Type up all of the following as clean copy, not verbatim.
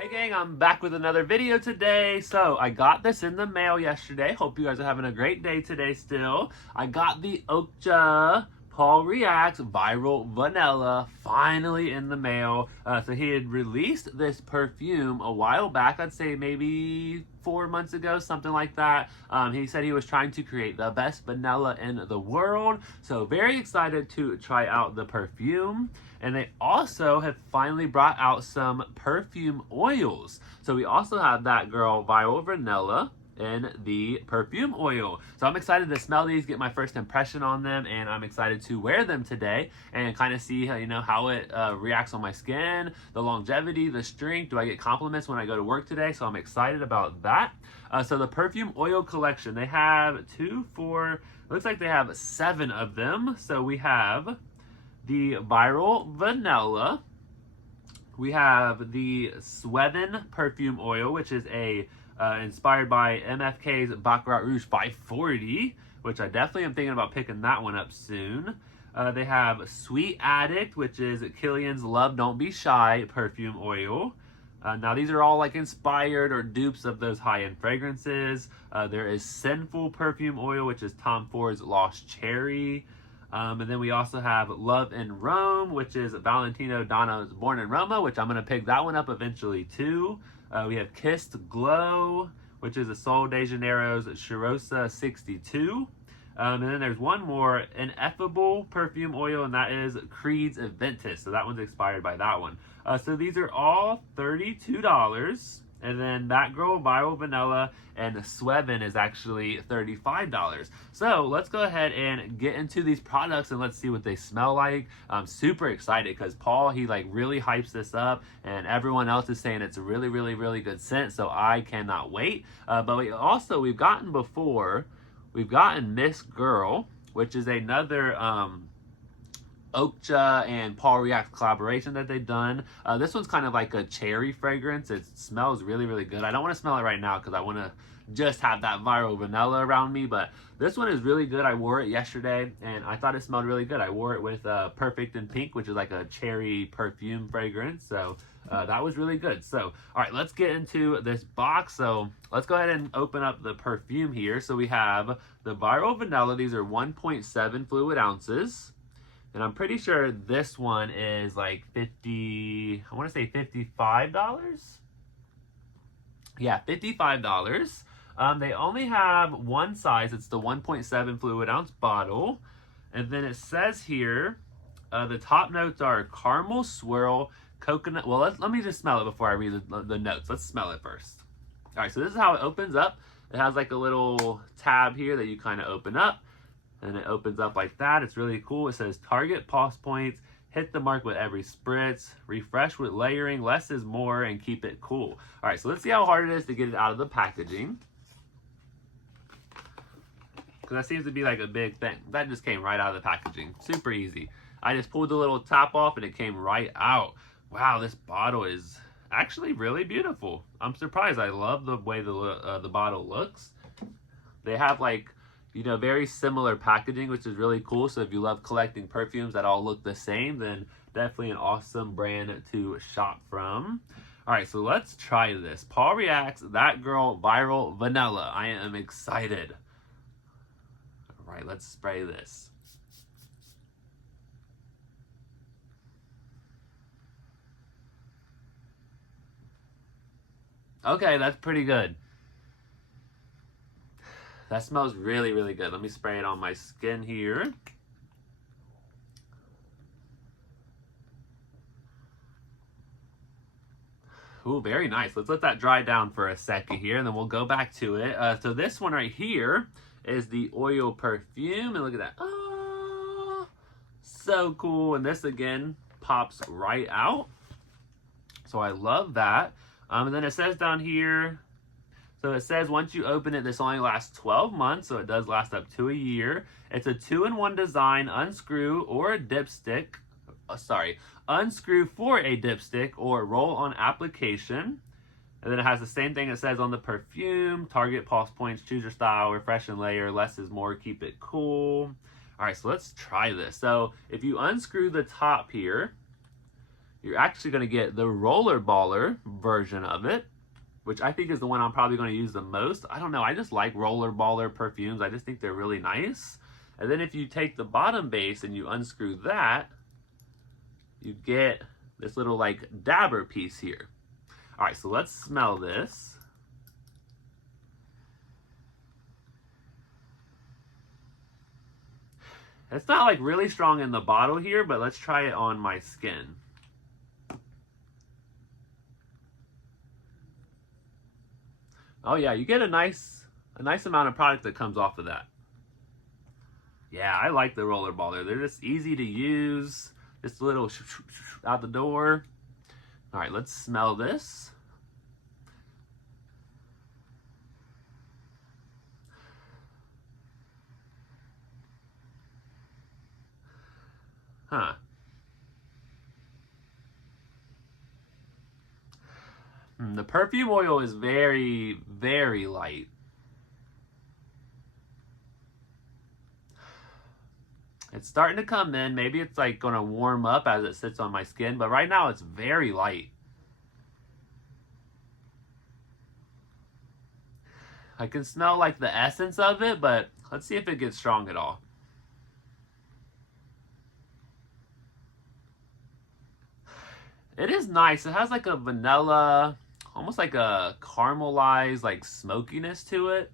Hey gang, I'm back with another video today. So I got this in the mail yesterday. Hope you guys are having a great day today still. I got the OAKCHA Paul Reacts Viral Vanilla finally in the mail. So he had released this perfume a while back, I'd say maybe 4 months ago, something like that. He said he was trying to create the best vanilla in the world. So very excited to try out the perfume. And they also have finally brought out some perfume oils. So we also have that girl Viral Vanilla in the perfume oil. So I'm excited to smell these, get my first impression on them, and I'm excited to wear them today and kind of see how it reacts on my skin, the longevity, the strength. Do I get compliments when I go to work today? So I'm excited about that. So the perfume oil collection, they have looks like they have 7 of them. So we have the Viral Vanilla. We have the Slatkin perfume oil, which is inspired by MFK's Baccarat Rouge 540, which I definitely am thinking about picking that one up soon. They have Sweet Addict, which is Killian's Love Don't Be Shy perfume oil. Now these are all like inspired or dupes of those high-end fragrances. There is Sinful perfume oil, which is Tom Ford's Lost Cherry. And then we also have Love in Rome, which is Valentino Donna's Born in Roma, which I'm going to pick that one up eventually too. We have Kissed Glow, which is a Sol de Janeiro's Cheirosa 62. And then there's one more, Ineffable perfume oil, and that is Creed's Aventus. So that one's expired by that one. So these are all $32. And then that girl Viral Vanilla and Slatkin is actually $35. So let's go ahead and get into these products and let's see what they smell like. I'm super excited because Paul, he like really hypes this up and everyone else is saying it's a really, really, really good scent. So I cannot wait. But we've gotten Miss Girl, which is another OAKCHA and Paul Reacts collaboration that they've done. This one's kind of like a cherry fragrance. It smells really, really good. I don't want to smell it right now because I want to just have that Viral Vanilla around me, but this one is really good. I wore it yesterday and I thought it smelled really good. I wore it with Perfect in Pink, which is like a cherry perfume fragrance. So that was really good. So, all right, let's get into this box. So let's go ahead and open up the perfume here. So we have the Viral Vanilla. These are 1.7 fluid ounces. And I'm pretty sure this one is like $55. Yeah, $55. They only have one size. It's the 1.7 fluid ounce bottle. And then it says here, the top notes are caramel swirl, coconut. Well, let me just smell it before I read the notes. Let's smell it first. All right, so this is how it opens up. It has like a little tab here that you kind of open up. And it opens up like that. It's really cool. It says target pulse points, hit the mark with every spritz, refresh with layering, less is more, and keep it cool. All right, so let's see how hard it is to get it out of the packaging. Because that seems to be like a big thing. That just came right out of the packaging. Super easy. I just pulled the little top off and it came right out. Wow, this bottle is actually really beautiful. I'm surprised. I love the way the bottle looks. They have like, very similar packaging, which is really cool. So if you love collecting perfumes that all look the same, then definitely an awesome brand to shop from. All right, so let's try this. Paul Reacts That Girl Viral Vanilla. I am excited. All right, let's spray this. Okay, that's pretty good. That smells really, really good. Let me spray it on my skin here. Ooh, very nice. Let's let that dry down for a second here, and then we'll go back to it. So this one right here is the oil perfume, and look at that. Oh, so cool. And this, again, pops right out. So I love that. And then it says down here, so it says once you open it, this only lasts 12 months, so it does last up to a year. It's a 2-in-1 design, unscrew for a dipstick, or roll on application. And then it has the same thing it says on the perfume, target pulse points, choose your style, refresh and layer, less is more, keep it cool. All right, so let's try this. So if you unscrew the top here, you're actually going to get the roller baller version of it, which I think is the one I'm probably going to use the most. I don't know, I just like roller baller perfumes. I just think they're really nice. And then if you take the bottom base and you unscrew that, you get this little like dabber piece here. All right, so let's smell this. It's not like really strong in the bottle here, but let's try it on my skin. Oh yeah, you get a nice amount of product that comes off of that. Yeah, I like the roller baller. They're just easy to use. Just a little out the door. All right, let's smell this. Huh. The perfume oil is very, very light. It's starting to come in. Maybe it's like going to warm up as it sits on my skin, but right now it's very light. I can smell like the essence of it, but let's see if it gets strong at all. It is nice. It has like a vanilla, almost like a caramelized like smokiness to it.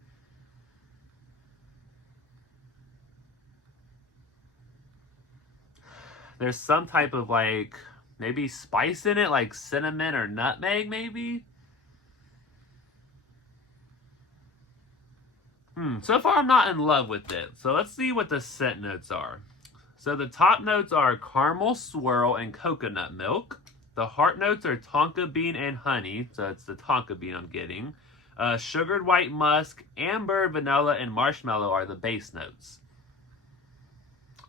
There's some type of like maybe spice in it, like cinnamon or nutmeg maybe. So far I'm not in love with it. So let's see what the scent notes are. So the top notes are caramel swirl and coconut milk. The heart notes are tonka bean and honey. So it's the tonka bean I'm getting. Sugared white musk, amber, vanilla, and marshmallow are the base notes.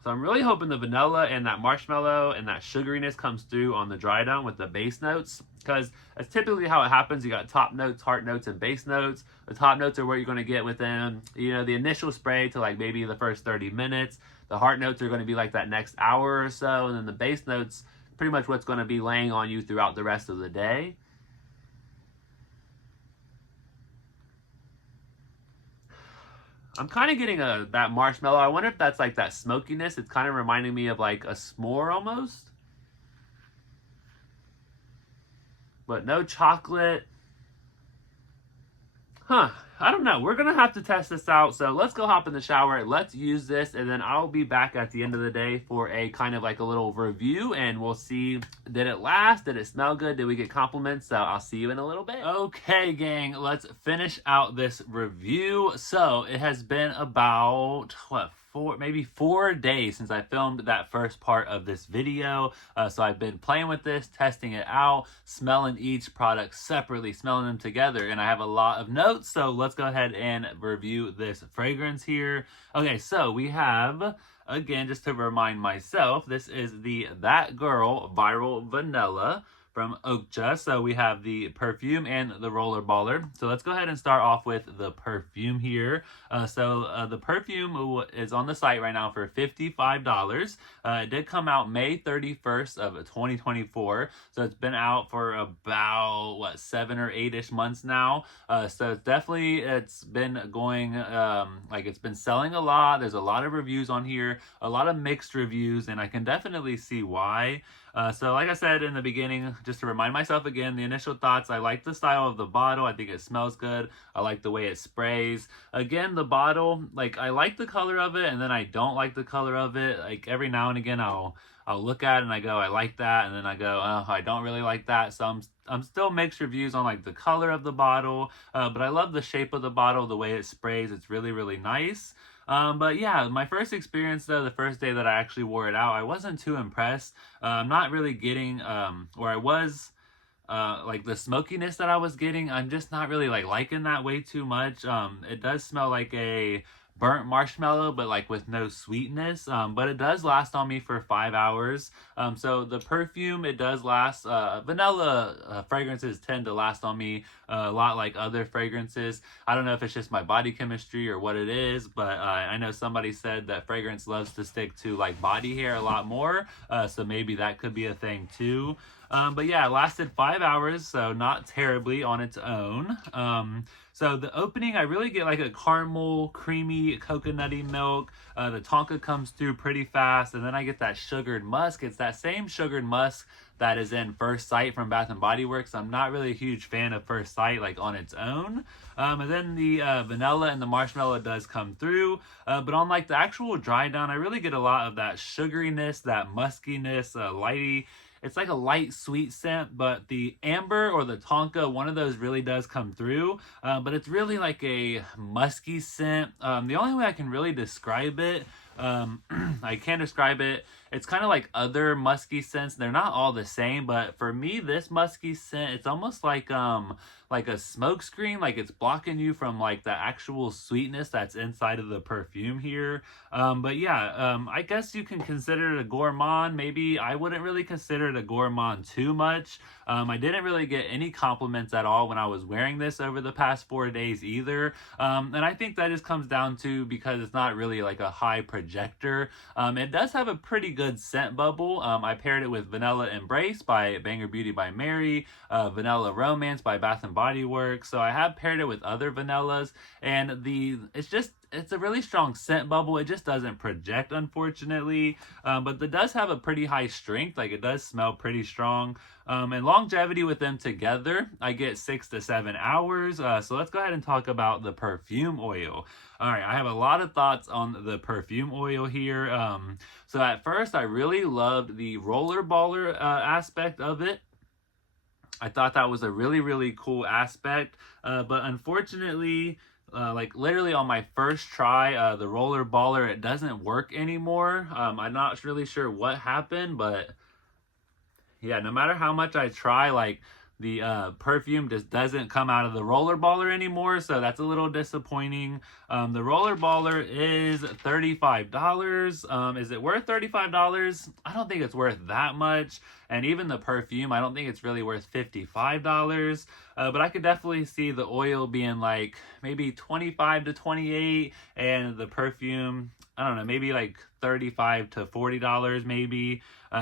So I'm really hoping the vanilla and that marshmallow and that sugariness comes through on the dry down with the base notes, because that's typically how it happens. You got top notes, heart notes, and base notes. The top notes are what you're going to get within, the initial spray to like maybe the first 30 minutes. The heart notes are going to be like that next hour or so, and then the base notes, pretty much what's going to be laying on you throughout the rest of the day. I'm kind of getting that marshmallow. I wonder if that's like that smokiness. It's kind of reminding me of like a s'more almost. But no chocolate. Huh. I don't know. We're going to have to test this out. So let's go hop in the shower. Let's use this. And then I'll be back at the end of the day for a kind of like a little review. And we'll see, did it last? Did it smell good? Did we get compliments? So I'll see you in a little bit. Okay, gang. Let's finish out this review. So it has been about, maybe 4 days since I filmed that first part of this video. So I've been playing with this, testing it out, smelling each product separately, smelling them together, and I have a lot of notes. So let's go ahead and review this fragrance here. Okay, so we have, again, just to remind myself, this is the That Girl Viral Vanilla from OAKCHA. So we have the perfume and the roller baller. So let's go ahead and start off with the perfume here. The perfume is on the site right now for $55. It did come out May 31st of 2024. So it's been out for about, 7 or 8-ish months now. So it's been going, it's been selling a lot. There's a lot of reviews on here, a lot of mixed reviews, and I can definitely see why. So like I said in the beginning, just to remind myself again, the initial thoughts, I like the style of the bottle. I think it smells good. I like the way it sprays. Again, the bottle, I like the color of it, and then I don't like the color of it. Like every now and again, I'll look at it and I go, I like that, and then I go, oh, I don't really like that. So I'm still mixed reviews on the color of the bottle, but I love the shape of the bottle, the way it sprays. It's really, really nice. But yeah, my first experience though, the first day that I actually wore it out, I wasn't too impressed. I'm not really getting, or I was, the smokiness that I was getting, I'm just not really liking that way too much. It does smell like a burnt marshmallow, but like with no sweetness. But it does last on me for 5 hours. So the perfume, it does last. Vanilla fragrances tend to last on me a lot like other fragrances. I don't know if it's just my body chemistry or what it is, but I know somebody said that fragrance loves to stick to like body hair a lot more. So maybe that could be a thing too. But yeah, it lasted 5 hours, so not terribly on its own. So the opening, I really get like a caramel, creamy, coconutty milk. The tonka comes through pretty fast, and then I get that sugared musk. It's that same sugared musk that is in First Sight from Bath & Body Works. I'm not really a huge fan of First Sight like on its own. And then the vanilla and the marshmallow does come through. But on like the actual dry down, I really get a lot of that sugariness, that muskiness, lighty. It's like a light sweet scent, but the amber or the tonka, one of those really does come through. But it's really like a musky scent. The only way I can really describe it, I can't describe it. It's kind of like other musky scents. They're not all the same, but for me, this musky scent, it's almost like a smoke screen, like it's blocking you from like the actual sweetness that's inside of the perfume here. But yeah, I guess you can consider it a gourmand. Maybe I wouldn't really consider it a gourmand too much. I didn't really get any compliments at all when I was wearing this over the past 4 days either. And I think that just comes down to because it's not really like a high projector. It does have a pretty good scent bubble. I paired it with Vanilla Embrace by Banger Beauty by Mary, Vanilla Romance by Bath & Body Works. So I have paired it with other vanillas, and it's a really strong scent bubble. It just doesn't project, unfortunately. But it does have a pretty high strength. Like, it does smell pretty strong. And longevity with them together, I get 6 to 7 hours. So let's go ahead and talk about the perfume oil. All right, I have a lot of thoughts on the perfume oil here. So at first, I really loved the roller baller aspect of it. I thought that was a really, really cool aspect. But unfortunately, like literally on my first try, the roller baller, it doesn't work anymore. I'm not really sure what happened, but yeah, no matter how much I try, like the perfume just doesn't come out of the roller baller anymore, so that's a little disappointing. The roller baller is $35. Is it worth $35? I don't think it's worth that much. And even the perfume, I don't think it's really worth $55. But I could definitely see the oil being like maybe $25 to $28, and the perfume, I don't know, maybe like $35 to $40 maybe.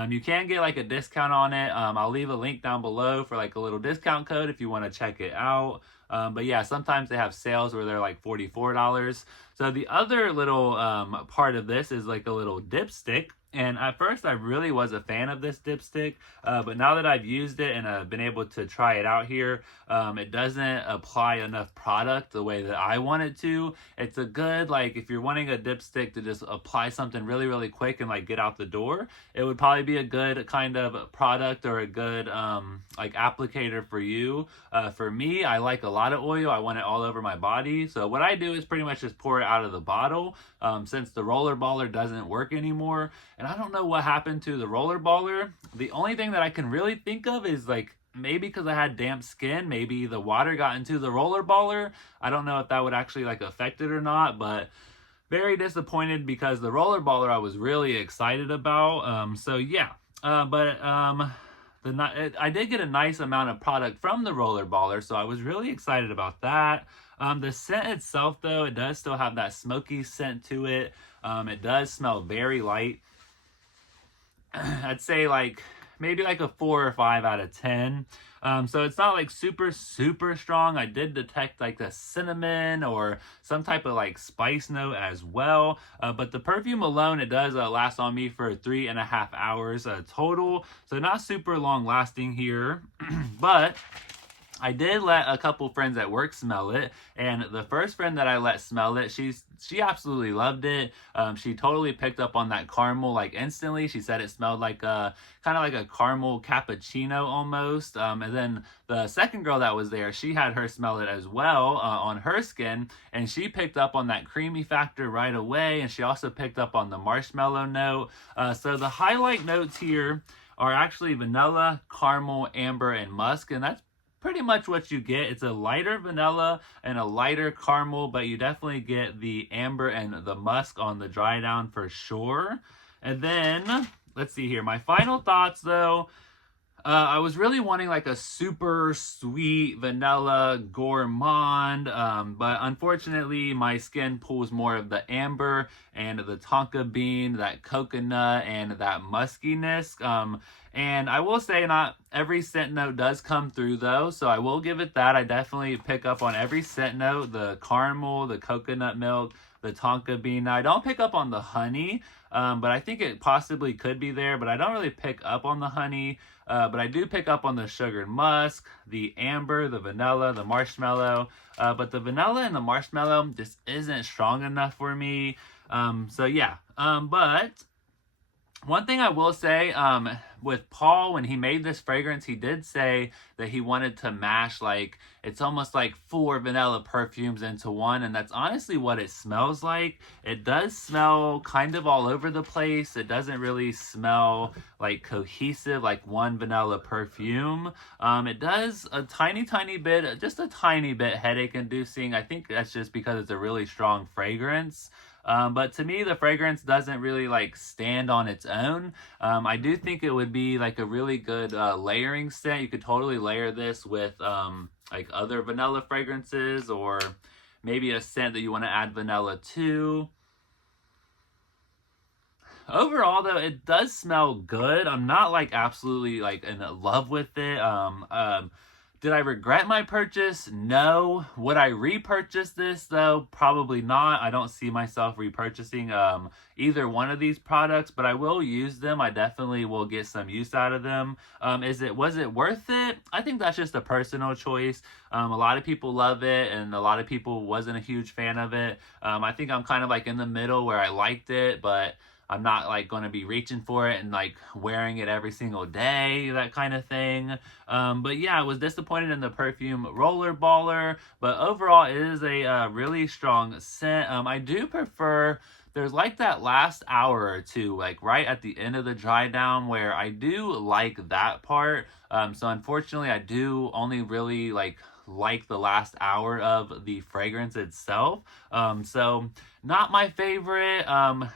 You can get like a discount on it. I'll leave a link down below for like a little discount code if you want to check it out. But yeah, sometimes they have sales where they're like $44. So the other little part of this is like a little dipstick. And at first, I really was a fan of this dipstick, but now that I've used it and I've been able to try it out here, it doesn't apply enough product the way that I want it to. It's a good, like, if you're wanting a dipstick to just apply something really, really quick and, like, get out the door, it would probably be a good kind of product or a good, like, applicator for you. For me, I like a lot of oil. I want it all over my body. So what I do is pretty much just pour it out of the bottle, since the roller baller doesn't work anymore. And I don't know what happened to the roller baller. The only thing that I can really think of is like maybe because I had damp skin, maybe the water got into the roller baller. I don't know if that would actually like affect it or not, but very disappointed because the roller baller I was really excited about. So yeah, I did get a nice amount of product from the roller baller, so I was really excited about that. The scent itself, though, it does still have that smoky scent to it. It does smell very light. I'd say like maybe like a 4 or 5 out of 10. So it's not like super, super strong. I did detect like the cinnamon or some type of like spice note as well. But the perfume alone, it does last on me for 3.5 hours total. So not super long lasting here, but I did let a couple friends at work smell it, and the first friend that I let smell it, she absolutely loved it. She totally picked up on that caramel like instantly. She said it smelled like kind of like a caramel cappuccino almost. And then the second girl that was there, she had her smell it as well on her skin, and she picked up on that creamy factor right away, and she also picked up on the marshmallow note. So the highlight notes here are actually vanilla, caramel, amber, and musk, and that's pretty much what you get. It's a lighter vanilla and a lighter caramel, but you definitely get the amber and the musk on the dry down for sure. And then, let's see here. My final thoughts, though. I was really wanting like a super sweet vanilla gourmand, but unfortunately my skin pulls more of the amber and the tonka bean, that coconut, and that muskiness. And I will say not every scent note does come through though, so I will give it that. I definitely pick up on every scent note, the caramel, the coconut milk, the tonka bean. Now I don't pick up on the honey, but I think it possibly could be there, but I don't really pick up on the honey. But I do pick up on the sugared musk, the amber, the vanilla, the marshmallow. But the vanilla and the marshmallow just isn't strong enough for me. So yeah. But one thing I will say, with Paul, when he made this fragrance, he did say that he wanted to mash, like, it's almost like 4 vanilla perfumes into one, and that's honestly what it smells like. It does smell kind of all over the place. It doesn't really smell like cohesive, like one vanilla perfume. It does a tiny bit, just a tiny bit headache inducing. I think that's just because it's a really strong fragrance. But to me, the fragrance doesn't really like stand on its own. I do think it would be like a really good layering scent. You could totally layer this with like other vanilla fragrances, or maybe a scent that you want to add vanilla to. Overall though, it does smell good. I'm not like absolutely like in love with it. Did I regret my purchase? No. Would I repurchase this though? Probably not. I don't see myself repurchasing either one of these products, but I will use them. I definitely will get some use out of them. Was it worth it? I think that's just a personal choice. A lot of people love it, and a lot of people wasn't a huge fan of it. I think I'm kind of like in the middle where I liked it, but I'm not like going to be reaching for it and like wearing it every single day, that kind of thing. But yeah, I was disappointed in the perfume Roller Baller, but overall it is a really strong scent. I do prefer, there's like that last hour or two, like right at the end of the dry down, where I do like that part. So unfortunately I do only really like the last hour of the fragrance itself. So not my favorite.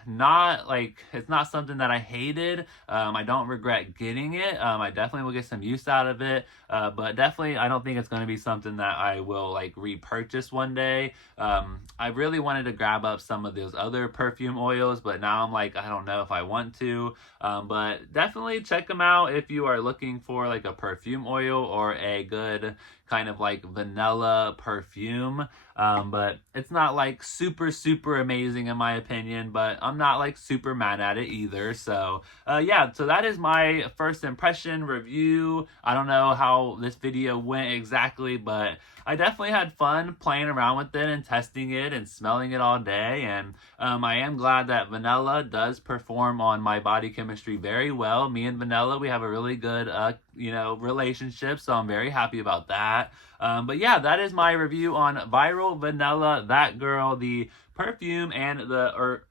Not like, it's not something that I hated. I don't regret getting it. I definitely will get some use out of it. But definitely I don't think it's going to be something that I will like repurchase one day. I really wanted to grab up some of those other perfume oils, but now I'm like, I don't know if I want to. But definitely check them out if you are looking for like a perfume oil or a good kind of like vanilla perfume. But it's not like super amazing in my opinion, but I'm not like super mad at it either. So yeah, so that is my first impression review. I don't know how this video went exactly, but I definitely had fun playing around with it and testing it and smelling it all day. And I am glad that vanilla does perform on my body chemistry very well. Me and vanilla, we have a really good relationship, so I'm very happy about that. But yeah, that is my review on Viral Vanilla, That Girl, the perfume and the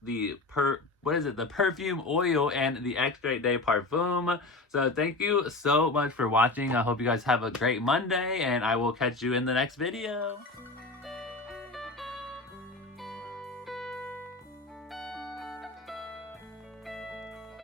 perfume oil and the Extrait de Parfum. So thank you so much for watching. I hope you guys have a great Monday, and I will catch you in the next video.